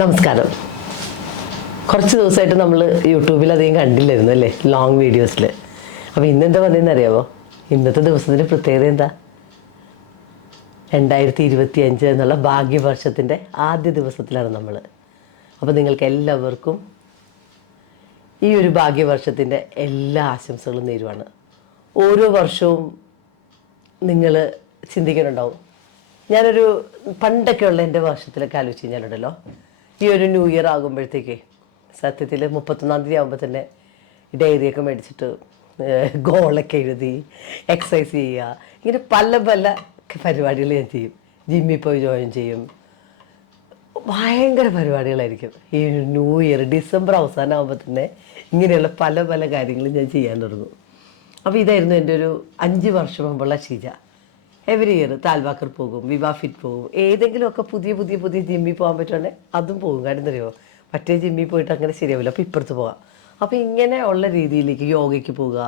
നമസ്കാരം. കുറച്ച് ദിവസമായിട്ട് നമ്മൾ യൂട്യൂബിൽ അധികം കണ്ടില്ലായിരുന്നു അല്ലേ? ലോങ് വീഡിയോസിൽ അപ്പോൾ ഇന്നെന്താ പറയുന്നത് അറിയാമോ ഇന്നത്തെ ദിവസത്തിന്റെ പ്രത്യേകത എന്താ? രണ്ടായിരത്തി ഇരുപത്തി അഞ്ച് എന്നുള്ള ഭാഗ്യവർഷത്തിന്റെ ആദ്യ ദിവസത്തിലാണ് നമ്മൾ അപ്പോൾ നിങ്ങൾക്ക് എല്ലാവർക്കും ഈ ഒരു ഭാഗ്യവർഷത്തിന്റെ എല്ലാ ആശംസകളും നേരുവാണ്. ഓരോ വർഷവും നിങ്ങൾ ചിന്തിക്കുന്നുണ്ടാവും. ഞാനൊരു പണ്ടൊക്കെയുള്ള എന്റെ വർഷത്തിലൊക്കെ ആലോചിച്ച് കഴിഞ്ഞാലുണ്ടല്ലോ. ഈ ഒരു ന്യൂ ഇയർ ആകുമ്പോഴത്തേക്ക് സത്യത്തിൽ മുപ്പത്തൊന്നാം തീയതി ആകുമ്പോൾ തന്നെ ഡയറിയൊക്കെ മേടിച്ചിട്ട് ഗോളൊക്കെ എഴുതി എക്സസൈസ് ചെയ്യുക. ഇങ്ങനെ പല പല പരിപാടികൾ ഞാൻ ചെയ്യും. ജിമ്മിൽ പോയി ജോയിൻ ചെയ്യും. ഭയങ്കര പരിപാടികളായിരിക്കും. ഈ ന്യൂ ഇയർ ഡിസംബർ അവസാനമാകുമ്പോൾ തന്നെ ഇങ്ങനെയുള്ള പല പല കാര്യങ്ങളും ഞാൻ ചെയ്യാൻ തുടങ്ങും. അപ്പോൾ ഇതായിരുന്നു എന്റെ ഒരു അഞ്ച് വർഷം മുമ്പുള്ള ഷീജ എവറി ഇയർ താൽവാക്കർ പോകും വിവാ ഫിറ്റ് പോകും ഏതെങ്കിലുമൊക്കെ പുതിയ പുതിയ പുതിയ ജിമ്മിൽ പോകാൻ പറ്റുവാണെങ്കിൽ അതും പോകും. കാര്യം തരുമോ മറ്റേ ജിമ്മിൽ പോയിട്ട് അങ്ങനെ ശരിയാവില്ല. അപ്പോൾ ഇപ്പുറത്ത് പോകാം. അപ്പോൾ ഇങ്ങനെ ഉള്ള രീതിയിലേക്ക് യോഗയ്ക്ക് പോവുക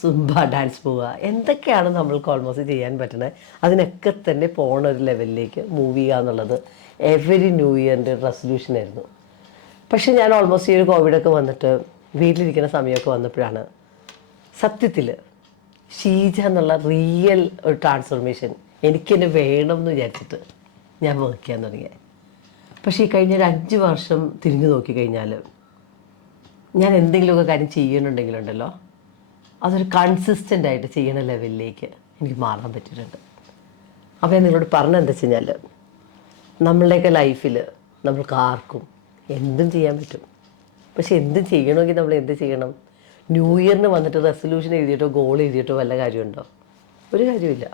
സുംബ ഡാൻസ് പോവുക എന്തൊക്കെയാണ് നമ്മൾക്ക് ഓൾമോസ്റ്റ് ചെയ്യാൻ പറ്റുന്നത് അതിനൊക്കെ തന്നെ പോണ ഒരു ലെവലിലേക്ക് മൂവ് ചെയ്യുക എന്നുള്ളത് എവറി ന്യൂ ഇയറിന്റെ റെസൊല്യൂഷൻ ആയിരുന്നു. പക്ഷേ ഞാൻ ഓൾമോസ്റ്റ് ഈ ഒരു കോവിഡൊക്കെ വന്നിട്ട് വീട്ടിലിരിക്കുന്ന സമയമൊക്കെ വന്നപ്പോഴാണ് സത്യത്തിൽ ഷീജ എന്നുള്ള റിയൽ ഒരു ട്രാൻസ്ഫോർമേഷൻ എനിക്കെന്നെ വേണം എന്ന് വിചാരിച്ചിട്ട് ഞാൻ വർക്ക് ചെയ്യാൻ തുടങ്ങിയത് പക്ഷേ ഈ കഴിഞ്ഞ ഒരു അഞ്ച് വർഷം തിരിഞ്ഞു നോക്കിക്കഴിഞ്ഞാൽ ഞാൻ എന്തെങ്കിലുമൊക്കെ കാര്യം ചെയ്യണമുണ്ടെങ്കിലുണ്ടല്ലോ അതൊരു കൺസിസ്റ്റന്റ് ആയിട്ട് ചെയ്യണ ലെവലിലേക്ക് എനിക്ക് മാറാൻ പറ്റിയിട്ടുണ്ട്. അപ്പോൾ ഞാൻ നിങ്ങളോട് പറഞ്ഞത് എന്താ വെച്ച് കഴിഞ്ഞാൽ നമ്മളുടെയൊക്കെ ലൈഫിൽ നമ്മൾക്ക് ആർക്കും എന്തും ചെയ്യാൻ പറ്റും. പക്ഷെ എന്തും ചെയ്യണമെങ്കിൽ നമ്മൾ എന്ത് ചെയ്യണം? ന്യൂ ഇയറിന് വന്നിട്ട് റെസൊല്യൂഷൻ എഴുതിയിട്ടോ ഗോൾ എഴുതിയിട്ടോ വല്ല കാര്യമുണ്ടോ? ഒരു കാര്യമില്ല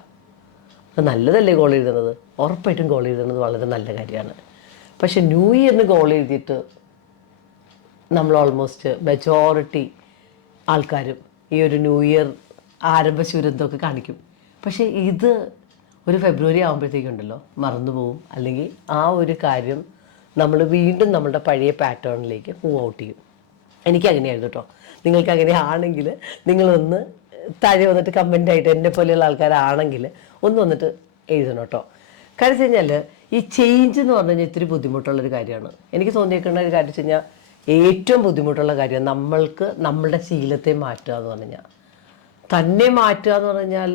നല്ലതല്ലേ ഗോൾ എഴുതുന്നത്? ഉറപ്പായിട്ടും ഗോൾ എഴുതുന്നത് വളരെ നല്ല കാര്യമാണ്. പക്ഷെ ന്യൂ ഇയറിന് ഗോൾ എഴുതിയിട്ട് നമ്മൾ ഓൾമോസ്റ്റ് മെജോറിറ്റി ആൾക്കാരും ഈ ഒരു ന്യൂ ഇയർ ആരംഭ ശൂരത്വമൊക്കെ കാണിക്കും. പക്ഷേ ഇത് ഒരു ഫെബ്രുവരി ആകുമ്പോഴത്തേക്കുണ്ടല്ലോ മറന്നു പോവും. അല്ലെങ്കിൽ ആ ഒരു കാര്യം നമ്മൾ വീണ്ടും നമ്മുടെ പഴയ പാറ്റേണിലേക്ക് മൂവ് ഔട്ട് ചെയ്യും. എനിക്കങ്ങനെയായിരുന്നു കേട്ടോ നിങ്ങൾക്ക് അങ്ങനെ ആണെങ്കിൽ നിങ്ങളൊന്ന് താഴെ വന്നിട്ട് കമന്റ് ആയിട്ട് എന്നെ പോലെയുള്ള ആൾക്കാരാണെങ്കിൽ ഒന്ന് വന്നിട്ട് എഴുതണം കേട്ടോ. കാര്യം വെച്ച് കഴിഞ്ഞാൽ ഈ ചേഞ്ച് എന്ന് പറഞ്ഞു കഴിഞ്ഞാൽ ഇത്തിരി ബുദ്ധിമുട്ടുള്ളൊരു കാര്യമാണ്. എനിക്ക് തോന്നിയേക്കുന്ന ഒരു കാര്യം വെച്ച് കഴിഞ്ഞാൽ ഏറ്റവും ബുദ്ധിമുട്ടുള്ള കാര്യം നമ്മൾക്ക് നമ്മളുടെ ശീലത്തെ മാറ്റുക എന്ന് പറഞ്ഞു കഴിഞ്ഞാൽ. തന്നെ മാറ്റുക എന്ന് പറഞ്ഞാൽ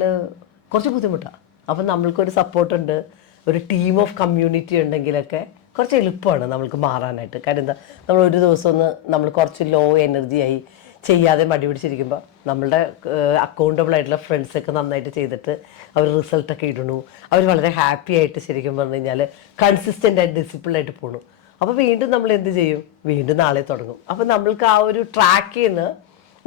കുറച്ച് ബുദ്ധിമുട്ടാണ് അപ്പം നമ്മൾക്കൊരു സപ്പോർട്ടുണ്ട് ഒരു ടീം ഓഫ് കമ്മ്യൂണിറ്റി ഉണ്ടെങ്കിലൊക്കെ കുറച്ച് എളുപ്പമാണ് നമ്മൾക്ക് മാറാനായിട്ട്. കാര്യം എന്താ? നമ്മൾ ഒരു ദിവസം ഒന്ന് നമ്മൾ കുറച്ച് ലോ എനർജി ആയി ചെയ്യാതെ മടി പിടിച്ചിരിക്കുമ്പോൾ നമ്മളുടെ അക്കൗണ്ടബിൾ ആയിട്ടുള്ള ഫ്രണ്ട്സൊക്കെ നന്നായിട്ട് ചെയ്തിട്ട് അവർ റിസൾട്ടൊക്കെ ഇടണു അവർ വളരെ ഹാപ്പി ആയിട്ട് ശരിക്കും പറഞ്ഞു കഴിഞ്ഞാൽ കൺസിസ്റ്റന്റ് ആയിട്ട് ഡിസിപ്ലിൻ ആയിട്ട് പോണു. അപ്പോൾ വീണ്ടും നമ്മൾ എന്ത് ചെയ്യും? വീണ്ടും നാളെ തുടങ്ങും. അപ്പോൾ നമ്മൾക്ക് ആ ഒരു ട്രാക്ക് നിന്ന്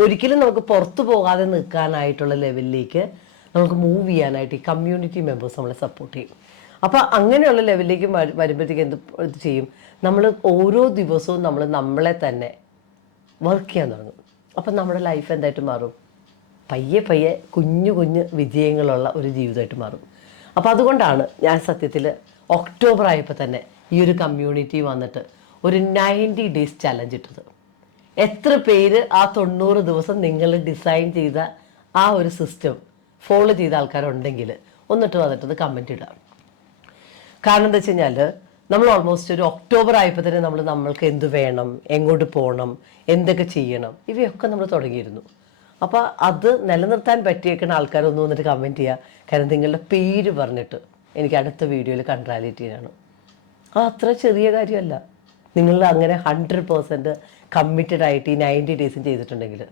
ഒരിക്കലും നമുക്ക് പുറത്തു പോകാതെ നിൽക്കാനായിട്ടുള്ള ലെവലിലേക്ക് നമുക്ക് മൂവ് ചെയ്യാനായിട്ട് ഈ കമ്മ്യൂണിറ്റി മെമ്പേഴ്സ് നമ്മളെ സപ്പോർട്ട് ചെയ്യും. അപ്പോൾ അങ്ങനെയുള്ള ലെവലിലേക്ക് വരു- വരുമ്പോഴത്തേക്ക് എന്ത് ചെയ്യും? നമ്മൾ ഓരോ ദിവസവും നമ്മൾ നമ്മളെ തന്നെ വർക്ക് ചെയ്യാൻ തുടങ്ങും. അപ്പം നമ്മുടെ ലൈഫ് എന്തായിട്ട് മാറും? പയ്യെ പയ്യെ കുഞ്ഞു കുഞ്ഞു വിജയങ്ങളുള്ള ഒരു ജീവിതമായിട്ട് മാറും. അപ്പോൾ അതുകൊണ്ടാണ് ഞാൻ സത്യത്തിൽ ഒക്ടോബർ ആയപ്പോൾ തന്നെ ഈ ഒരു കമ്മ്യൂണിറ്റി വന്നിട്ട് ഒരു നയന്റി ഡേയ്സ് ചലഞ്ച് ഇട്ടത്. എത്ര പേര് ആ തൊണ്ണൂറ് ദിവസം നിങ്ങൾ ഡിസൈൻ ചെയ്ത ആ ഒരു സിസ്റ്റം ഫോളോ ചെയ്ത ആൾക്കാരുണ്ടെങ്കിൽ ഒന്നിട്ട് വന്നിട്ടത് കമന്റ് ഇടാം. കാരണം എന്താ വെച്ച് കഴിഞ്ഞാൽ നമ്മൾ ഓൾമോസ്റ്റ് ഒരു ഒക്ടോബർ ആയപ്പോൾ തന്നെ നമ്മൾ നമ്മൾക്ക് എന്ത് വേണം എങ്ങോട്ട് പോകണം എന്തൊക്കെ ചെയ്യണം ഇവയൊക്കെ നമ്മൾ തുടങ്ങിയിരുന്നു. അപ്പോൾ അത് നിലനിർത്താൻ പറ്റിയേക്കുന്ന ആൾക്കാരൊന്നും വന്നിട്ട് കമന്റ് ചെയ്യുക കാരണം നിങ്ങളുടെ പേര് പറഞ്ഞിട്ട് എനിക്ക് അടുത്ത വീഡിയോയിൽ കൺട്രാലിറ്റി ചെയ്യണം അത് അത്ര ചെറിയ കാര്യമല്ല. നിങ്ങൾ അങ്ങനെ ഹൺഡ്രഡ് പേഴ്സന്റ് കമ്മിറ്റഡ് ആയിട്ട് ഈ നയന്റി ഡേയ്സും ചെയ്തിട്ടുണ്ടെങ്കിൽ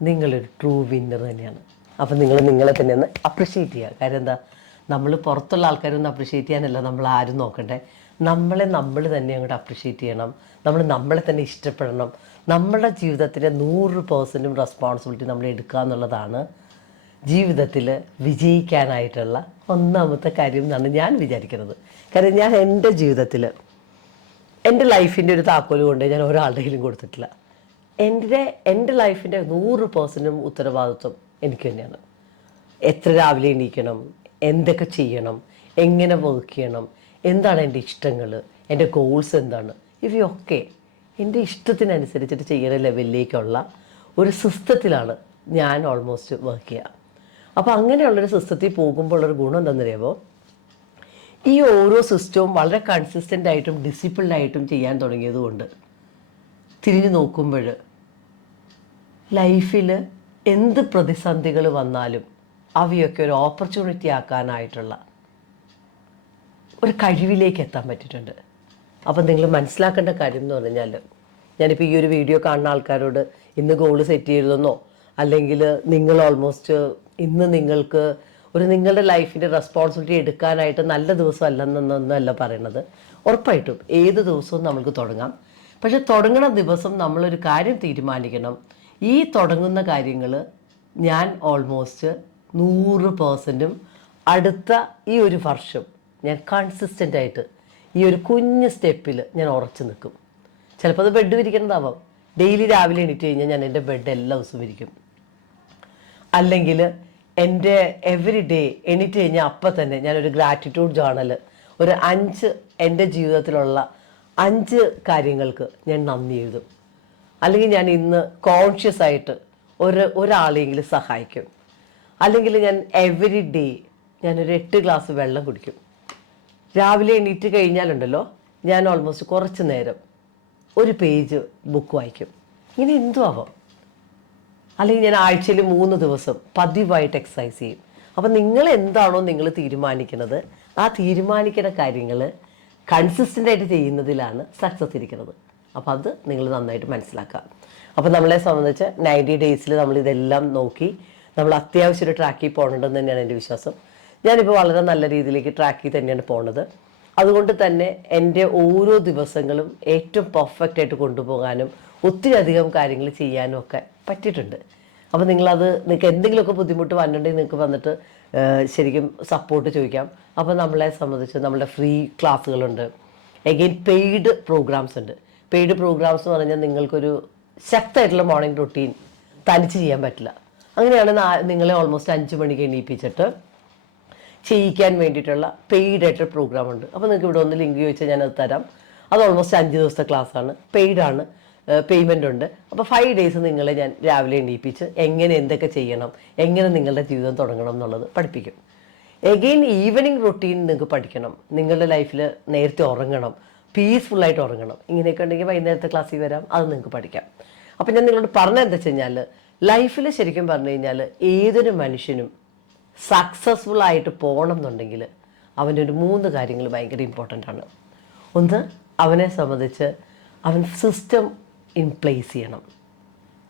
നിങ്ങളൊരു ട്രൂ വിന്നർ തന്നെയാണ്. അപ്പം നിങ്ങൾ നിങ്ങളെ തന്നെ ഒന്ന് അപ്രിഷ്യേറ്റ് ചെയ്യുക കാര്യം എന്താ? നമ്മൾ പുറത്തുള്ള ആൾക്കാരൊന്നും അപ്രിഷ്യേറ്റ് ചെയ്യാനല്ല നമ്മൾ ആരും നോക്കണ്ടേ. നമ്മളെ നമ്മൾ തന്നെ അങ്ങോട്ട് അപ്രിഷ്യേറ്റ് ചെയ്യണം. നമ്മൾ നമ്മളെ തന്നെ ഇഷ്ടപ്പെടണം. നമ്മുടെ ജീവിതത്തിലെ നൂറ് പേഴ്സന്റും റെസ്പോൺസിബിലിറ്റി നമ്മൾ എടുക്കുക എന്നുള്ളതാണ് ജീവിതത്തിൽ വിജയിക്കാനായിട്ടുള്ള ഒന്നാമത്തെ കാര്യം എന്നാണ് ഞാൻ വിചാരിക്കുന്നത്. കാര്യം ഞാൻ എന്റെ ജീവിതത്തിൽ എന്റെ ലൈഫിന്റെ ഒരു താക്കോൽ കൊണ്ട് ഞാൻ ഒരാളുടെയും കൊടുത്തിട്ടില്ല. എന്റെ എന്റെ ലൈഫിന്റെ നൂറ് പേഴ്സന്റും ഉത്തരവാദിത്വം എനിക്ക് തന്നെയാണ്. എത്ര രാവിലെ എണീക്കണം എന്തൊക്കെ ചെയ്യണം എങ്ങനെ വർക്ക് ചെയ്യണം എന്താണ് എന്റെ ഇഷ്ടങ്ങൾ എന്റെ ഗോൾസ് എന്താണ്? ഇവയൊക്കെ എന്റെ ഇഷ്ടത്തിനനുസരിച്ചിട്ട് ചെയ്യുന്ന ലെവലിലേക്കുള്ള ഒരു സിസ്റ്റത്തിലാണ് ഞാൻ ഓൾമോസ്റ്റ് വർക്ക് ചെയ്യുക. അപ്പോൾ അങ്ങനെയുള്ളൊരു സിസ്റ്റത്തിൽ പോകുമ്പോൾ ഉള്ളൊരു ഗുണം എന്താണെന്നറിയാമോ ഈ ഓരോ സിസ്റ്റവും വളരെ കൺസിസ്റ്റന്റ് ആയിട്ടും ഡിസിപ്ലിൻഡ് ആയിട്ടും ചെയ്യാൻ തുടങ്ങിയത് കൊണ്ട് തിരിഞ്ഞു നോക്കുമ്പോൾ ലൈഫിൽ എന്ത് പ്രതിസന്ധികൾ വന്നാലും അവയൊക്കെ ഒരു ഓപ്പർച്യൂണിറ്റി ആക്കാനായിട്ടുള്ള ഒരു കഴിവിലേക്ക് എത്താൻ പറ്റിയിട്ടുണ്ട്. അപ്പം നിങ്ങൾ മനസ്സിലാക്കേണ്ട കാര്യം എന്ന് പറഞ്ഞാൽ ഞാനിപ്പോൾ ഈ ഒരു വീഡിയോ കാണുന്ന ആൾക്കാരോട് ഇന്ന് ഗോൾ സെറ്റ് ചെയ്തെന്നോ അല്ലെങ്കിൽ നിങ്ങൾ ഓൾമോസ്റ്റ് ഇന്ന് നിങ്ങൾക്ക് ഒരു നിങ്ങളുടെ ലൈഫിന്റെ റെസ്പോൺസിബിലിറ്റി എടുക്കാനായിട്ട് നല്ല ദിവസം അല്ലെന്നൊന്നല്ല പറയണത്. ഉറപ്പായിട്ടും ഏത് ദിവസവും നമുക്ക് തുടങ്ങാം. പക്ഷെ തുടങ്ങുന്ന ദിവസം നമ്മളൊരു കാര്യം തീരുമാനിക്കണം. ഈ തുടങ്ങുന്ന കാര്യങ്ങൾ ഞാൻ ഓൾമോസ്റ്റ് നൂറ് പേഴ്സന്റും അടുത്ത ഈ ഒരു വർഷം ഞാൻ കൺസിസ്റ്റന്റ് ആയിട്ട് ഈ ഒരു കുഞ്ഞ് സ്റ്റെപ്പിൽ ഞാൻ ഉറച്ചു നിൽക്കും ചിലപ്പോൾ അത് ബെഡ് വിരിക്കുന്നതാവാം. ഡെയിലി രാവിലെ എണീറ്റ് കഴിഞ്ഞാൽ ഞാൻ എന്റെ ബെഡ് എല്ലാ ദിവസവും വിരിക്കും. അല്ലെങ്കിൽ എന്റെ എവറി ഡേ എണീറ്റ് കഴിഞ്ഞാൽ അപ്പം തന്നെ ഞാനൊരു ഗ്രാറ്റിറ്റ്യൂഡ് ജേണൽ ഒരു അഞ്ച് എന്റെ ജീവിതത്തിലുള്ള അഞ്ച് കാര്യങ്ങൾക്ക് ഞാൻ നന്ദി എഴുതും. അല്ലെങ്കിൽ ഞാൻ ഇന്ന് കോൺഷ്യസ് ആയിട്ട് ഒരു ഒരാളെങ്കിലും സഹായിക്കും. അല്ലെങ്കിൽ ഞാൻ എവറി ഡേ ഞാനൊരു എട്ട് ഗ്ലാസ് വെള്ളം കുടിക്കും. രാവിലെ എണീറ്റ് കഴിഞ്ഞാലുണ്ടല്ലോ ഞാൻ ഓൾമോസ്റ്റ് കുറച്ച് നേരം ഒരു പേജ് ബുക്ക് വായിക്കും. ഇങ്ങനെ എന്തും ആവാം? അല്ലെങ്കിൽ ഞാൻ ആഴ്ചയിൽ മൂന്ന് ദിവസം പതിവായിട്ട് എക്സസൈസ് ചെയ്യും. അപ്പം നിങ്ങൾ എന്താണോ നിങ്ങൾ തീരുമാനിക്കുന്നത്? ആ തീരുമാനിക്കുന്ന കാര്യങ്ങൾ കൺസിസ്റ്റന്റ് ആയിട്ട് ചെയ്യുന്നതിലാണ് സക്സസ് ഇരിക്കുന്നത്. അപ്പോൾ അത് നിങ്ങൾ നന്നായിട്ട് മനസ്സിലാക്കുക. അപ്പോൾ നമ്മളെ സംബന്ധിച്ച് നയന്റി ഡേയ്സിൽ നമ്മൾ ഇതെല്ലാം നോക്കി. നമ്മൾ അത്യാവശ്യം ഒരു ട്രാക്കിൽ പോകണമെന്ന് തന്നെയാണ് എന്റെ വിശ്വാസം. ഞാനിപ്പോൾ വളരെ നല്ല രീതിയിലേക്ക് ട്രാക്കിൽ തന്നെയാണ് പോണത്. അതുകൊണ്ട് തന്നെ എന്റെ ഓരോ ദിവസങ്ങളും ഏറ്റവും പെർഫെക്റ്റ് ആയിട്ട് കൊണ്ടുപോകാനും ഒത്തിരി അധികം കാര്യങ്ങൾ ചെയ്യാനും ഒക്കെ പറ്റിയിട്ടുണ്ട്. അപ്പോൾ നിങ്ങളത് നിങ്ങൾക്ക് എന്തെങ്കിലുമൊക്കെ ബുദ്ധിമുട്ട് വന്നിട്ടുണ്ടെങ്കിൽ നിങ്ങൾക്ക് വന്നിട്ട് ശരിക്കും സപ്പോർട്ട് ചോദിക്കാം. അപ്പോൾ നമ്മളെ സംബന്ധിച്ച് നമ്മുടെ ഫ്രീ ക്ലാസ്സുകളുണ്ട് എഗെയിൻ പെയ്ഡ് പ്രോഗ്രാംസ് ഉണ്ട്. പെയ്ഡ് പ്രോഗ്രാംസ് എന്ന് പറഞ്ഞാൽ നിങ്ങൾക്കൊരു ശക്തമായിട്ടുള്ള മോർണിംഗ് റൊട്ടീൻ തനിച്ച് ചെയ്യാൻ പറ്റില്ല. അങ്ങനെയാണ് നിങ്ങളെ ഓൾമോസ്റ്റ് അഞ്ച് മണിക്ക് എണീപ്പിച്ചിട്ട് ചെയ്യിക്കാൻ വേണ്ടിയിട്ടുള്ള പെയ്ഡ് ആയിട്ടൊരു പ്രോഗ്രാം ഉണ്ട്. അപ്പോൾ നിങ്ങൾക്ക് ഇവിടെ ഒന്ന് ലിങ്ക് ചോദിച്ചാൽ ഞാനത് തരാം. അത് ഓൾമോസ്റ്റ് അഞ്ച് ദിവസത്തെ ക്ലാസ് ആണ്. ക്ലാസ്സാണ് ആണ്. പേയ്മെന്റ് ഉണ്ട്. അപ്പോൾ ഫൈവ് ഡേയ്സ് നിങ്ങളെ ഞാൻ രാവിലെ എണീപ്പിച്ച് എങ്ങനെ എന്തൊക്കെ ചെയ്യണം എങ്ങനെ നിങ്ങളുടെ ജീവിതം തുടങ്ങണം എന്നുള്ളത് പഠിപ്പിക്കും. എഗെയിൻ ഈവനിങ് റൊട്ടീൻ നിങ്ങൾക്ക് പഠിക്കണം. നിങ്ങളുടെ ലൈഫിൽ നേരത്തെ ഉറങ്ങണം. പീസ്ഫുള്ളായിട്ട് ഉറങ്ങണം. ഇങ്ങനെയൊക്കെ ഉണ്ടെങ്കിൽ വൈകുന്നേരത്തെ ക്ലാസ്സിൽ വരാം. അത് നിങ്ങൾക്ക് പഠിക്കാം. അപ്പോൾ ഞാൻ നിങ്ങളോട് പറഞ്ഞത് എന്താ വെച്ച് കഴിഞ്ഞാൽ ലൈഫിൽ ശരിക്കും പറഞ്ഞു കഴിഞ്ഞാൽ ഏതൊരു മനുഷ്യനും സക്സസ്ഫുൾ ആയിട്ട് പോകണം എന്നുണ്ടെങ്കിൽ അവന്റെ ഒരു മൂന്ന് കാര്യങ്ങൾ ഭയങ്കര ഇമ്പോർട്ടന്റ് ആണ്. ഒന്ന് അവനെ സംബന്ധിച്ച് അവൻ സിസ്റ്റം ഇൻ പ്ലേസ് ചെയ്യണം.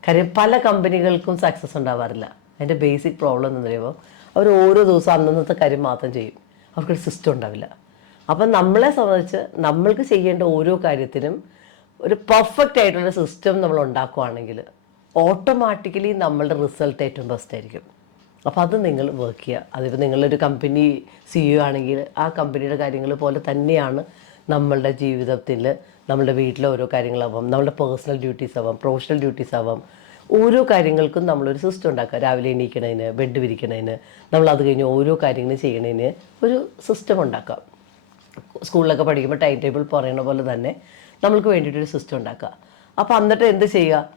കാര്യം പല കമ്പനികൾക്കും സക്സസ് ഉണ്ടാവാറില്ല. അതിന്റെ ബേസിക് പ്രോബ്ലം എന്ന് പറയുമ്പോൾ അവർ ഓരോ ദിവസവും അന്നന്നത്തെ കാര്യം മാത്രം ചെയ്യും. അവർക്കൊരു സിസ്റ്റം ഉണ്ടാവില്ല. അപ്പം നമ്മളെ സംബന്ധിച്ച് നമ്മൾക്ക് ചെയ്യേണ്ട ഓരോ കാര്യത്തിനും ഒരു പെർഫെക്റ്റ് ആയിട്ടുള്ള സിസ്റ്റം നമ്മൾ ഉണ്ടാക്കുകയാണെങ്കിൽ ഓട്ടോമാറ്റിക്കലി നമ്മളുടെ റിസൾട്ട് ഏറ്റവും ബെസ്റ്റ് ആയിരിക്കും. അപ്പോൾ അത് നിങ്ങൾ വർക്ക് ചെയ്യുക. അതിപ്പോൾ നിങ്ങളൊരു കമ്പനി സിഇഒ ആണെങ്കിൽ ആ കമ്പനിയുടെ കാര്യങ്ങൾ പോലെ തന്നെയാണ് നമ്മളുടെ ജീവിതത്തിൽ നമ്മളുടെ വീട്ടിലെ ഓരോ കാര്യങ്ങളാവാം നമ്മളുടെ പേഴ്സണൽ ഡ്യൂട്ടീസ് ആവാം പ്രൊഫഷണൽ ഡ്യൂട്ടീസ് ആവാം. ഓരോ കാര്യങ്ങൾക്കും നമ്മളൊരു സിസ്റ്റം ഉണ്ടാക്കുക. രാവിലെ എണീക്കണതിന് ബെഡ് വിരിക്കണതിന് നമ്മൾ അത് കഴിഞ്ഞ് ഓരോ കാര്യങ്ങളും ചെയ്യണതിന് ഒരു സിസ്റ്റം ഉണ്ടാക്കുക. സ്കൂളിലൊക്കെ പഠിക്കുമ്പോൾ ടൈം ടേബിൾ പറയുന്ന പോലെ തന്നെ നമ്മൾക്ക് വേണ്ടിയിട്ടൊരു സിസ്റ്റം ഉണ്ടാക്കുക. അപ്പോൾ എന്നിട്ട് എന്ത് ചെയ്യുക?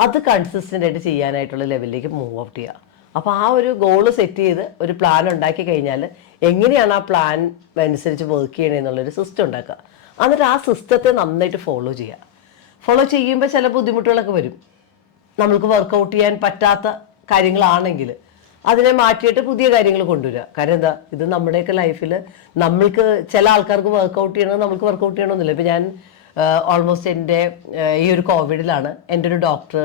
അത് കൺസിസ്റ്റന്റ് ആയിട്ട് ചെയ്യാനായിട്ടുള്ള ലെവലിലേക്ക് മൂവ് ഔട്ട് ചെയ്യുക. അപ്പോൾ ആ ഒരു ഗോൾ സെറ്റ് ചെയ്ത് ഒരു പ്ലാൻ ഉണ്ടാക്കി കഴിഞ്ഞാൽ എങ്ങനെയാണ് ആ പ്ലാൻ അനുസരിച്ച് വർക്ക് ചെയ്യണേ എന്നുള്ളൊരു സിസ്റ്റം ഉണ്ടാക്കുക. എന്നിട്ട് ആ സിസ്റ്റത്തെ നന്നായിട്ട് ഫോളോ ചെയ്യുക. ഫോളോ ചെയ്യുമ്പോൾ ചില ബുദ്ധിമുട്ടുകളൊക്കെ വരും. നമ്മൾക്ക് വർക്കൗട്ട് ചെയ്യാൻ പറ്റാത്ത കാര്യങ്ങളാണെങ്കിൽ അതിനെ മാറ്റിയിട്ട് പുതിയ കാര്യങ്ങൾ കൊണ്ടുവരിക. കാരണം എന്താ? ഇത് നമ്മുടെയൊക്കെ ലൈഫിൽ നമ്മൾക്ക് ചില ആൾക്കാർക്ക് വർക്കൗട്ട് ചെയ്യണം നമ്മൾക്ക് വർക്കൗട്ട് ചെയ്യണമെന്നില്ല ഇപ്പം ഞാൻ ഓൾമോസ്റ്റ് എന്റെ ഈ ഒരു കോവിഡിലാണ് എന്റെ ഒരു ഡോക്ടർ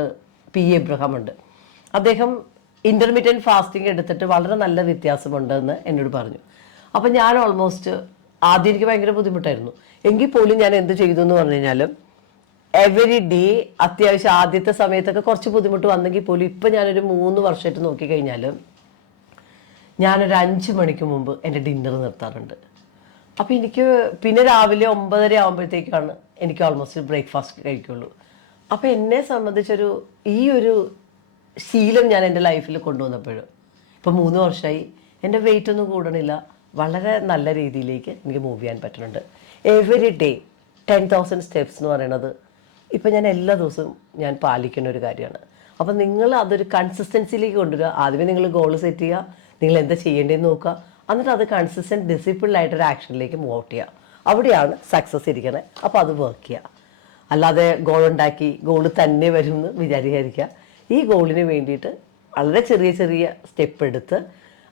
പി എബ്രഹാം ഉണ്ട്. അദ്ദേഹം ഇന്റർമീഡിയറ്റ് ഫാസ്റ്റിംഗ് എടുത്തിട്ട് വളരെ നല്ല വ്യത്യാസമുണ്ടെന്ന് എന്നോട് പറഞ്ഞു. അപ്പം ഞാൻ ഓൾമോസ്റ്റ് ആദ്യം എനിക്ക് ഭയങ്കര ബുദ്ധിമുട്ടായിരുന്നു. എങ്കിൽ പോലും ഞാൻ എന്ത് ചെയ്തു എന്ന് പറഞ്ഞു കഴിഞ്ഞാലും എവറി ഡേ അത്യാവശ്യം ആദ്യത്തെ സമയത്തൊക്കെ കുറച്ച് ബുദ്ധിമുട്ട് വന്നെങ്കിൽ പോലും ഇപ്പം ഞാനൊരു മൂന്ന് വർഷമായിട്ട് നോക്കിക്കഴിഞ്ഞാൽ ഞാനൊരു അഞ്ച് മണിക്ക് മുമ്പ് എന്റെ ഡിന്നർ നിർത്താറുണ്ട്. അപ്പോൾ എനിക്ക് പിന്നെ രാവിലെ ഒമ്പതര ആകുമ്പോഴത്തേക്കാണ് എനിക്ക് ഓൾമോസ്റ്റ് ബ്രേക്ക്ഫാസ്റ്റ് കഴിക്കുള്ളൂ. അപ്പോൾ എന്നെ സംബന്ധിച്ചൊരു ഈ ഒരു ശീലം ഞാൻ എന്റെ ലൈഫിൽ കൊണ്ടുവന്നപ്പോഴും. ഇപ്പോൾ മൂന്ന് വർഷമായി എന്റെ വെയിറ്റ് ഒന്നും കൂടണില്ല. വളരെ നല്ല രീതിയിലേക്ക് എനിക്ക് മൂവ് ചെയ്യാൻ പറ്റുന്നുണ്ട്. Every day ten thousand steps എന്ന് പറയുന്നത് ഇപ്പം ഞാൻ എല്ലാ ദിവസവും ഞാൻ പാലിക്കുന്ന ഒരു കാര്യമാണ്. അപ്പം നിങ്ങൾ അതൊരു കൺസിസ്റ്റൻസിയിലേക്ക് കൊണ്ടുവരിക. ആദ്യമേ നിങ്ങൾ ഗോൾ സെറ്റ് ചെയ്യുക. നിങ്ങൾ എന്താ ചെയ്യേണ്ടതെന്ന് നോക്കുക. എന്നിട്ട് അത് കൺസിസ്റ്റന്റ് ഡിസിപ്ലിനായിട്ടൊരു ആക്ഷനിലേക്ക് മൂവ് ഔട്ട് ചെയ്യുക. അവിടെയാണ് സക്സസ് ഇരിക്കണേ. അപ്പോൾ അത് വർക്ക് ചെയ്യുക. അല്ലാതെ ഗോൾ ഉണ്ടാക്കി ഗോൾ തന്നെ വരുമെന്ന് വിചാരിക്കാതിരിക്കുക. ഈ ഗോളിന് വേണ്ടിയിട്ട് വളരെ ചെറിയ ചെറിയ സ്റ്റെപ്പ് എടുത്ത്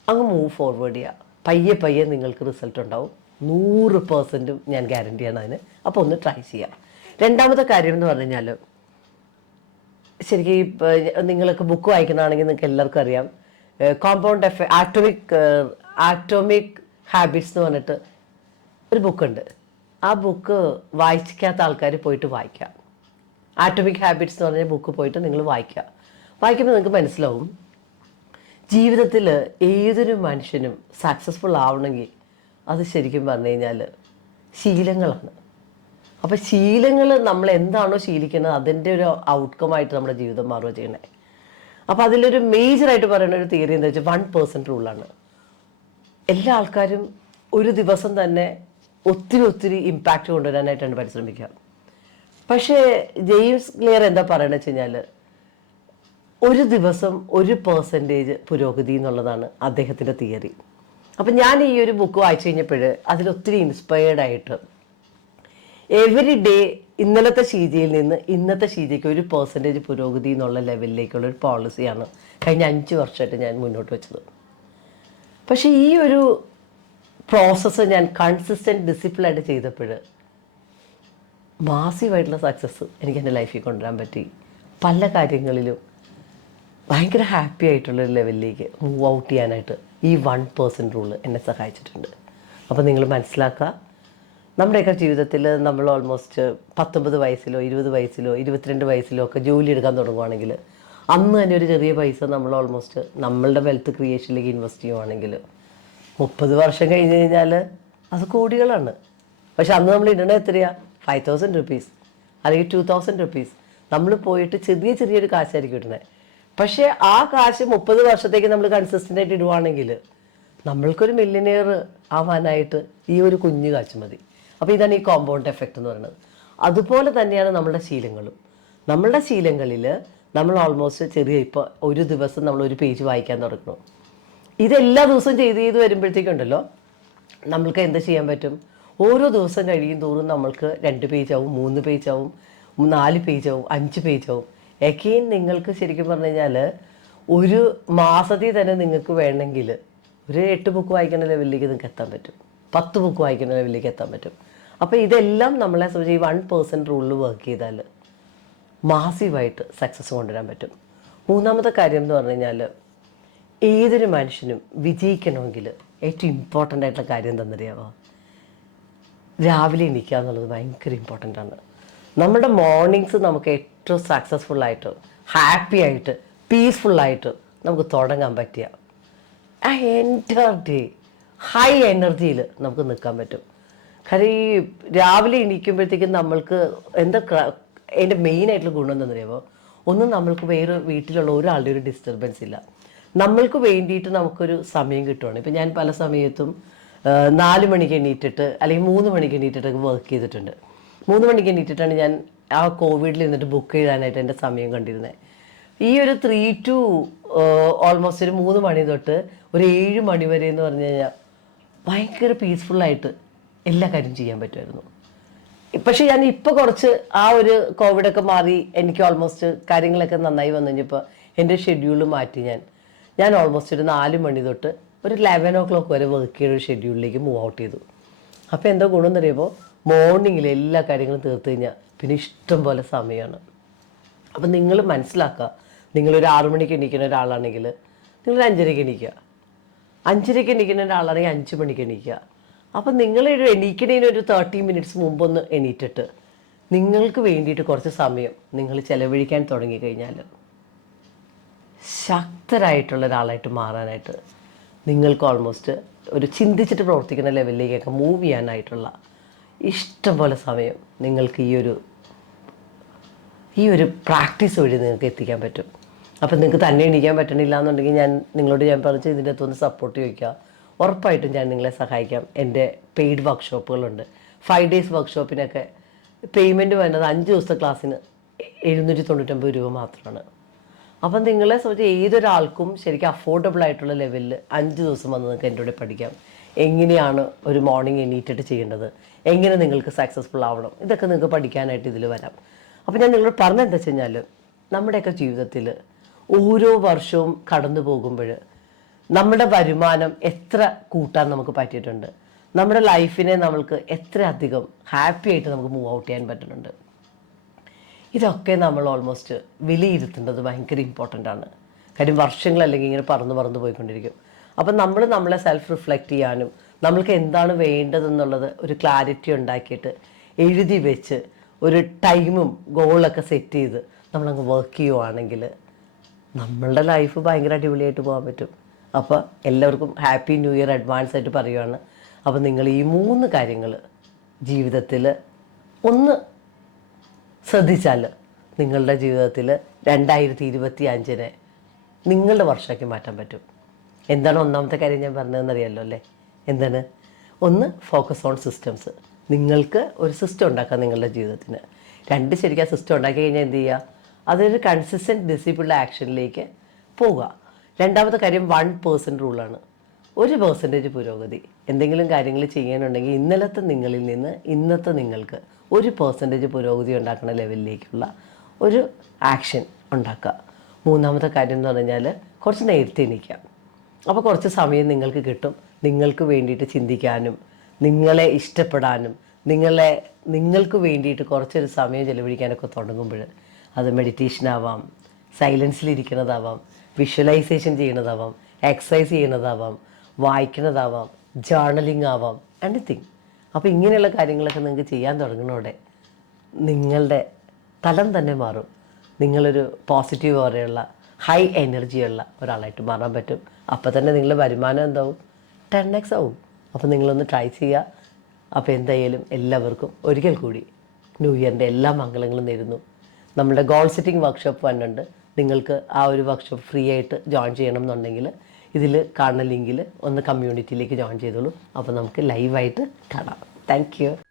അങ്ങ് മൂവ് ഫോർവേഡ് ചെയ്യുക. പയ്യെ പയ്യെ നിങ്ങൾക്ക് റിസൾട്ട് ഉണ്ടാവും. നൂറ് പേഴ്സന്റും ഞാൻ ഗ്യാരണ്ടിയാണ് അതിന്. അപ്പോൾ ഒന്ന് ട്രൈ ചെയ്യാം. രണ്ടാമത്തെ കാര്യം എന്ന് പറഞ്ഞു കഴിഞ്ഞാൽ ശരിക്കും നിങ്ങൾക്ക് ബുക്ക് വായിക്കുന്നതാണെങ്കിൽ നിങ്ങൾക്ക് എല്ലാവർക്കും അറിയാം. Compound of atomic atomic habits എന്ന് പറഞ്ഞിട്ട് ഒരു ബുക്കുണ്ട് ആ ബുക്ക് വായിക്കാത്ത ആൾക്കാർ പോയിട്ട് വായിക്കാം. ആറ്റോമിക് ഹാബിറ്റ്സ് എന്ന് പറഞ്ഞ ബുക്ക് പോയിട്ട് നിങ്ങൾ വായിക്കുക വായിക്കുമ്പോൾ നിങ്ങൾക്ക് മനസ്സിലാവും. ജീവിതത്തിൽ ഏതൊരു മനുഷ്യനും സക്സസ്ഫുൾ ആവണമെങ്കിൽ അത് ശരിക്കും പറഞ്ഞു കഴിഞ്ഞാൽ ശീലങ്ങളാണ്. അപ്പോൾ ശീലങ്ങൾ നമ്മൾ എന്താണോ ശീലിക്കുന്നത് അതിന്റെ ഒരു ഔട്ട്കമായിട്ട് നമ്മുടെ ജീവിതം മാറുക ചെയ്യണേ. അപ്പോൾ അതിലൊരു മേജറായിട്ട് പറയുന്ന ഒരു തിയറി എന്താ വെച്ചാൽ വൺ പേഴ്സന്റ് റൂളാണ് എല്ലാ ആൾക്കാരും ഒരു ദിവസം തന്നെ ഒത്തിരി ഒത്തിരി ഇമ്പാക്റ്റ് കൊണ്ടുവരാനായിട്ടാണ് പരിശ്രമിക്കുക. പക്ഷേ ജെയിംസ് ക്ലിയർ എന്താ പറയണെന്ന് വെച്ച് കഴിഞ്ഞാൽ ഒരു ദിവസം ഒരു പേഴ്സന്റേജ് പുരോഗതി എന്നുള്ളതാണ് അദ്ദേഹത്തിന്റെ തിയറി. അപ്പം ഞാൻ ഈ ഒരു ബുക്ക് വായിച്ചു കഴിഞ്ഞപ്പോൾ അതിലൊത്തിരി ഇൻസ്പയേർഡ് ആയിട്ട് എവറി ഡേ ഇന്നലത്തെ ശീതിയിൽ നിന്ന് ഇന്നത്തെ ശീതിക്ക് ഒരു പേഴ്സന്റേജ് പുരോഗതി എന്നുള്ള ലെവലിലേക്കുള്ള ഒരു പോളിസിയാണ് കഴിഞ്ഞ അഞ്ച് വർഷമായിട്ട് ഞാൻ മുന്നോട്ട് വെച്ചത്. പക്ഷേ ഈ ഒരു പ്രോസസ്സ് ഞാൻ കൺസിസ്റ്റന്റ് ഡിസിപ്ലിനായിട്ട് ചെയ്തപ്പോൾ മാസീവായിട്ടുള്ള സക്സസ് എനിക്ക് എന്റെ ലൈഫിൽ കൊണ്ടുവരാൻ പറ്റി. പല കാര്യങ്ങളിലും ഭയങ്കര ഹാപ്പി ആയിട്ടുള്ളൊരു ലെവലിലേക്ക് മൂവ് ഔട്ട് ചെയ്യാനായിട്ട് ഈ വൺ പേഴ്സന്റ് റൂൾ എന്നെ സഹായിച്ചിട്ടുണ്ട്. അപ്പോൾ നിങ്ങൾ മനസ്സിലാക്കുക നമ്മുടെയൊക്കെ ജീവിതത്തിൽ നമ്മൾ ഓൾമോസ്റ്റ് പത്തൊമ്പത് വയസ്സിലോ ഇരുപത് വയസ്സിലോ ഇരുപത്തിരണ്ട് വയസ്സിലോ ഒക്കെ ജോലി എടുക്കാൻ തുടങ്ങുവാണെങ്കിൽ അന്ന് തന്നെ ഒരു ചെറിയ പൈസ നമ്മൾ ഓൾമോസ്റ്റ് നമ്മളുടെ വെൽത്ത് ക്രിയേഷനിലേക്ക് ഇൻവെസ്റ്റ് ചെയ്യുവാണെങ്കിൽ മുപ്പത് വർഷം കഴിഞ്ഞ് കഴിഞ്ഞാൽ അത് കോടികളാണ്. പക്ഷെ അന്ന് നമ്മൾ ഇടണ എത്രയാ? ഫൈവ് തൗസൻഡ് റുപ്പീസ് അല്ലെങ്കിൽ ടു തൗസൻഡ് റുപ്പീസ് നമ്മൾ പോയിട്ട് ചെറിയ ചെറിയൊരു കാശായിരിക്കും ഇടുന്നത് പക്ഷേ ആ കാശ് മുപ്പത് വർഷത്തേക്ക് നമ്മൾ കൺസിസ്റ്റന്റ് ആയിട്ട് ഇടുവാണെങ്കിൽ നമ്മൾക്കൊരു മില്ലിനിയർ ആവാനായിട്ട് ഈ ഒരു കുഞ്ഞു കാശ് മതി. അപ്പോൾ ഇതാണ് ഈ കോമ്പൗണ്ട് എഫക്റ്റ് എന്ന് പറയുന്നത്. അതുപോലെ തന്നെയാണ് നമ്മുടെ ശീലങ്ങളും. നമ്മളുടെ ശീലങ്ങളിൽ നമ്മൾ ഓൾമോസ്റ്റ് ചെറിയ ഇപ്പോൾ ഒരു ദിവസം നമ്മൾ ഒരു പേജ് വായിക്കാൻ തുടങ്ങണം ഇതെല്ലാ ദിവസവും ചെയ്ത് ചെയ്ത് വരുമ്പോഴത്തേക്കുണ്ടല്ലോ നമ്മൾക്ക് എന്ത് ചെയ്യാൻ പറ്റും? ഓരോ ദിവസം കഴിയും തോറും നമ്മൾക്ക് രണ്ട് പേജാവും മൂന്ന് പേജാവും നാല് പേജാവും അഞ്ച് പേജാവും എക്കെയും നിങ്ങൾക്ക് ശരിക്കും പറഞ്ഞു കഴിഞ്ഞാൽ ഒരു മാസത്തിൽ തന്നെ നിങ്ങൾക്ക് വേണമെങ്കിൽ ഒരു എട്ട് ബുക്ക് വായിക്കുന്ന ലെവലിലേക്ക് നിങ്ങൾക്ക് എത്താൻ പറ്റും. പത്ത് ബുക്ക് വായിക്കുന്ന ലെവലിലേക്ക് എത്താൻ പറ്റും. അപ്പോൾ ഇതെല്ലാം നമ്മളെ സംബന്ധിച്ച് ഈ വൺ പേഴ്സന്റ് റൂളിൽ വർക്ക് ചെയ്താൽ മാസീവായിട്ട് സക്സസ് കൊണ്ടുവരാൻ പറ്റും. മൂന്നാമത്തെ കാര്യം എന്ന് പറഞ്ഞു കഴിഞ്ഞാൽ ഏതൊരു മനുഷ്യനും വിജയിക്കണമെങ്കിൽ ഏറ്റവും ഇമ്പോർട്ടന്റ് ആയിട്ടുള്ള കാര്യം എന്താണെന്നറിയാമോ രാവിലെ എണീക്കുക എന്നുള്ളത് ഭയങ്കര ഇമ്പോർട്ടന്റ് ആണ്. നമ്മുടെ മോർണിങ്സ് നമുക്ക് ഏറ്റവും സക്സസ്ഫുൾ ആയിട്ട് ഹാപ്പി ആയിട്ട് പീസ്ഫുള്ളായിട്ട് നമുക്ക് തുടങ്ങാൻ പറ്റിയ ആ എനർജി ഹൈ എനർജിയിൽ നമുക്ക് നിൽക്കാൻ പറ്റും. കാര്യം ഈ രാവിലെ എണീക്കുമ്പോഴത്തേക്കും നമ്മൾക്ക് എന്താ അതിന്റെ മെയിൻ ആയിട്ടുള്ള ഗുണം എന്താണെന്നറിയാമോ ഒന്നും നമ്മൾക്ക് വേറെ വീട്ടിലുള്ള ഒരാളുടെ ഒരു ഡിസ്റ്റർബൻസ് ഇല്ല. നമ്മൾക്ക് വേണ്ടിയിട്ട് നമുക്കൊരു സമയം കിട്ടുവാണ്. ഇപ്പം ഞാൻ പല സമയത്തും നാല് മണിക്ക് എണീറ്റിട്ട് അല്ലെങ്കിൽ മൂന്ന് മണിക്ക് എണീറ്റിട്ടൊക്കെ വർക്ക് ചെയ്തിട്ടുണ്ട്. മൂന്ന് മണിക്ക് എണീറ്റിട്ടാണ് ഞാൻ ആ കോവിഡിൽ നിന്നിട്ട് ബുക്ക് എഴുതാനായിട്ട് എന്റെ സമയം കണ്ടിരുന്നത് ഈ ഒരു ത്രീ ടു ഓൾമോസ്റ്റ് ഒരു മൂന്ന് മണി തൊട്ട് ഒരു ഏഴ് മണി വരെ എന്ന് പറഞ്ഞു കഴിഞ്ഞാൽ ഭയങ്കര പീസ്ഫുള്ളായിട്ട് എല്ലാ കാര്യം ചെയ്യാൻ പറ്റുമായിരുന്നു. പക്ഷെ ഞാൻ ഇപ്പോൾ കുറച്ച് ആ ഒരു കോവിഡൊക്കെ മാറി എനിക്ക് ഓൾമോസ്റ്റ് കാര്യങ്ങളൊക്കെ നന്നായി വന്നു കഴിഞ്ഞപ്പോൾ എന്റെ ഷെഡ്യൂൾ മാറ്റി ഞാൻ. ഞാൻ ഓൾമോസ്റ്റ് ഒരു നാല് മണി തൊട്ട് ഒരു ലെവൻ ഓ ക്ലോക്ക് വരെ വർക്ക് ചെയ്യുന്ന ഷെഡ്യൂളിലേക്ക് മൂവ് ഔട്ട് ചെയ്തു. അപ്പോൾ എന്താ ഗുണം എന്ന് പറയുമ്പോൾ മോർണിംഗിൽ എല്ലാ കാര്യങ്ങളും തീർത്തു കഴിഞ്ഞാൽ പിന്നെ ഇഷ്ടം പോലെ സമയമാണ് അപ്പം നിങ്ങൾ മനസ്സിലാക്കുക നിങ്ങളൊരു ആറു മണിക്ക് എണീക്കുന്ന ഒരാളാണെങ്കിൽ നിങ്ങൾ അഞ്ചരയ്ക്ക് എണീക്കുക അഞ്ചരയ്ക്ക് എണീക്കുന്ന ഒരാളാണെങ്കിൽ അഞ്ച് മണിക്ക് എണീക്കുക അപ്പം നിങ്ങൾ ഒരു എണീക്കണതിന് ഒരു തേർട്ടി മിനിറ്റ്സ് മുമ്പൊന്ന് എണീറ്റിട്ട് നിങ്ങൾക്ക് വേണ്ടിയിട്ട് കുറച്ച് സമയം നിങ്ങൾ ചെലവഴിക്കാൻ തുടങ്ങിക്കഴിഞ്ഞാൽ ശക്തരായിട്ടുള്ള ഒരാളായിട്ട് മാറാനായിട്ട് നിങ്ങൾക്ക് ഓൾമോസ്റ്റ് ഒരു ചിന്തിച്ചിട്ട് പ്രവർത്തിക്കുന്ന ലെവലിലേക്കൊക്കെ മൂവ് ചെയ്യാനായിട്ടുള്ള ഇഷ്ടംപോലെ സമയം നിങ്ങൾക്ക് ഈ ഒരു ഈ ഒരു പ്രാക്ടീസ് വഴി നിങ്ങൾക്ക് എത്തിക്കാൻ പറ്റും. അപ്പം നിങ്ങൾക്ക് തന്നെ എണീക്കാൻ പറ്റണില്ല എന്നുണ്ടെങ്കിൽ ഞാൻ നിങ്ങളോട് ഞാൻ പറഞ്ഞു ഇതിന്റെ അകത്തൊന്ന് സപ്പോർട്ട് ചോദിക്കുക ഉറപ്പായിട്ടും ഞാൻ നിങ്ങളെ സഹായിക്കാം. എന്റെ പെയ്ഡ് വർക്ക്ഷോപ്പുകളുണ്ട് ഫൈവ് ഡേയ്സ് വർക്ക്ഷോപ്പിനൊക്കെ പേയ്മെന്റ് വരുന്നത് അഞ്ച് ദിവസത്തെ ക്ലാസ്സിന് എഴുന്നൂറ്റി തൊണ്ണൂറ്റൊമ്പത് രൂപ മാത്രമാണ്. അപ്പം നിങ്ങളെ സംബന്ധിച്ച് ഏതൊരാൾക്കും ശരിക്കും അഫോർഡബിൾ ആയിട്ടുള്ള ലെവലിൽ അഞ്ച് ദിവസം വന്ന് നിങ്ങൾക്ക് എന്റെ കൂടെ പഠിക്കാം. എങ്ങനെയാണ് ഒരു മോർണിംഗ് എണീറ്റിട്ട് ചെയ്യേണ്ടത്? എങ്ങനെ നിങ്ങൾക്ക് സക്സസ്ഫുൾ ആവണം? ഇതൊക്കെ നിങ്ങൾക്ക് പഠിക്കാനായിട്ട് ഇതിൽ വരാം. അപ്പോൾ ഞാൻ നിങ്ങളോട് പറഞ്ഞെന്താ വെച്ച് കഴിഞ്ഞാൽ നമ്മുടെയൊക്കെ ജീവിതത്തിൽ ഓരോ വർഷവും കടന്നു പോകുമ്പോൾ നമ്മുടെ വരുമാനം എത്ര കൂട്ടാൻ നമുക്ക് പറ്റിയിട്ടുണ്ട്? നമ്മുടെ ലൈഫിനെ നമ്മൾക്ക് എത്ര അധികം ഹാപ്പി ആയിട്ട് നമുക്ക് മൂവ് ഔട്ട് ചെയ്യാൻ പറ്റുന്നുണ്ട്? ഇതൊക്കെ നമ്മൾ ഓൾമോസ്റ്റ് വിലയിരുത്തേണ്ടത് ഭയങ്കര ഇമ്പോർട്ടന്റ് ആണ്. കാര്യം വർഷങ്ങൾ അല്ലെങ്കിൽ ഇങ്ങനെ പറന്ന് പറന്ന് പോയിക്കൊണ്ടിരിക്കും. അപ്പം നമ്മൾ നമ്മളെ സെൽഫ് റിഫ്ലക്റ്റ് ചെയ്യാനും നമ്മൾക്ക് എന്താണ് വേണ്ടതെന്നുള്ളത് ഒരു ക്ലാരിറ്റി ഉണ്ടാക്കിയിട്ട് എഴുതി വെച്ച് ഒരു ടൈമും ഗോളൊക്കെ സെറ്റ് ചെയ്ത് നമ്മളങ്ങ് വർക്ക് ചെയ്യുവാണെങ്കിൽ നമ്മളുടെ ലൈഫ് ഭയങ്കര അടിപൊളിയായിട്ട് പോകാൻ പറ്റും. അപ്പോൾ എല്ലാവർക്കും ഹാപ്പി ന്യൂ ഇയർ അഡ്വാൻസ് ആയിട്ട് പറയുവാണ്. അപ്പോൾ നിങ്ങൾ ഈ മൂന്ന് കാര്യങ്ങൾ ജീവിതത്തിൽ ഒന്ന് ശ്രദ്ധിച്ചാൽ നിങ്ങളുടെ ജീവിതത്തിൽ രണ്ടായിരത്തി ഇരുപത്തി അഞ്ചിനെ നിങ്ങളുടെ വർഷമാക്കി മാറ്റാൻ പറ്റും. എന്താണ് ഒന്നാമത്തെ കാര്യം ഞാൻ പറഞ്ഞതെന്നറിയാലോ അല്ലേ? എന്താണ്? ഒന്ന് ഫോക്കസ് ഓൺ സിസ്റ്റംസ് നിങ്ങൾക്ക് ഒരു സിസ്റ്റം ഉണ്ടാക്കാം നിങ്ങളുടെ ജീവിതത്തിന്. രണ്ട് ശരിക്കും ആ സിസ്റ്റം ഉണ്ടാക്കി കഴിഞ്ഞാൽ എന്ത് ചെയ്യുക? അതൊരു കൺസിസ്റ്റന്റ് ഡിസിപ്ലിൻ ആക്ഷനിലേക്ക് പോവുക. രണ്ടാമത്തെ കാര്യം വൺ പേഴ്സന്റ് റൂളാണ് ഒരു പേഴ്സന്റേജ് പുരോഗതി. എന്തെങ്കിലും കാര്യങ്ങൾ ചെയ്യാനുണ്ടെങ്കിൽ ഇന്നലത്തെ നിങ്ങളിൽ നിന്ന് ഇന്നത്തെ നിങ്ങൾക്ക് ഒരു പേഴ്സന്റേജ് പുരോഗതി ഉണ്ടാക്കുന്ന ലെവലിലേക്കുള്ള ഒരു ആക്ഷൻ ഉണ്ടാക്കുക. മൂന്നാമത്തെ കാര്യം എന്ന് പറഞ്ഞാൽ കുറച്ച് നേരത്തെ എണീക്കാം അപ്പോൾ കുറച്ച് സമയം നിങ്ങൾക്ക് കിട്ടും. നിങ്ങൾക്ക് വേണ്ടിയിട്ട് ചിന്തിക്കാനും നിങ്ങളെ ഇഷ്ടപ്പെടാനും നിങ്ങളെ നിങ്ങൾക്ക് വേണ്ടിയിട്ട് കുറച്ചൊരു സമയം ചെലവഴിക്കാനൊക്കെ തുടങ്ങുമ്പോൾ അത് മെഡിറ്റേഷൻ ആവാം സൈലൻസിലിരിക്കുന്നതാവാം വിഷ്വലൈസേഷൻ ചെയ്യുന്നതാവാം എക്സസൈസ് ചെയ്യുന്നതാവാം വായിക്കുന്നതാവാം ജേർണലിംഗ് ആവാം എനിത്തിങ് അപ്പോൾ ഇങ്ങനെയുള്ള കാര്യങ്ങളൊക്കെ നിങ്ങൾക്ക് ചെയ്യാൻ തുടങ്ങുന്നതോടെ നിങ്ങളുടെ തലം തന്നെ മാറും. നിങ്ങളൊരു പോസിറ്റീവ് ഓരെയുള്ള ഹൈ എനർജിയുള്ള ഒരാളായിട്ട് മാറാൻ പറ്റും. അപ്പോൾ തന്നെ നിങ്ങളുടെ വരുമാനം എന്താവും? ടെൻ എക്സ് ആവും. അപ്പോൾ നിങ്ങളൊന്ന് ട്രൈ ചെയ്യുക. അപ്പോൾ എന്തായാലും എല്ലാവർക്കും ഒരിക്കൽ കൂടി ന്യൂ ഇയറിന്റെ എല്ലാ മംഗളങ്ങളും നേരുന്നു. നമ്മുടെ ഗോൾ സെറ്റിംഗ് വർക്ക്ഷോപ്പ് വന്നിട്ടുണ്ട് നിങ്ങൾക്ക് ആ ഒരു വർക്ക്ഷോപ്പ് ഫ്രീ ആയിട്ട് ജോയിൻ ചെയ്യണം എന്നുണ്ടെങ്കിൽ ഇതിൽ കാണുന്ന ലിങ്കിൽ ഒന്ന് കമ്മ്യൂണിറ്റിയിലേക്ക് ജോയിൻ ചെയ്തോളൂ. അപ്പോൾ നമുക്ക് ലൈവായിട്ട് കാണാം. താങ്ക്